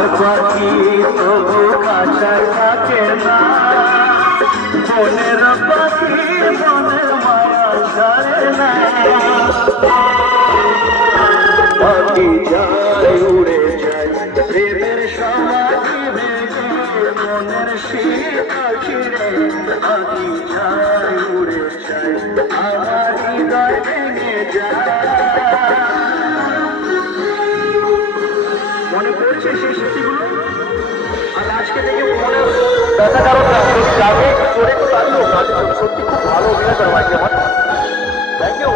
আর পাখি তবু কাছে থাকে না, মনের পাখি মনের মায়া ছাড়ে না। পাখি যায় উড়ে যায় প্রেমের সমাধি ভেঙে, মনের শীতল ছিঁড়ে পাখি যায় উড়ে যায়, আমার হৃদয় ভেঙে যায়। মনে পড়ছে সেই স্মৃতিগুলো, আর আজকে দেখে মনে ব্যথা কারণ গানে চড়ে তো তারও সত্যি খুব ভালো অভিনয় করে ভাই আমার। Thank you.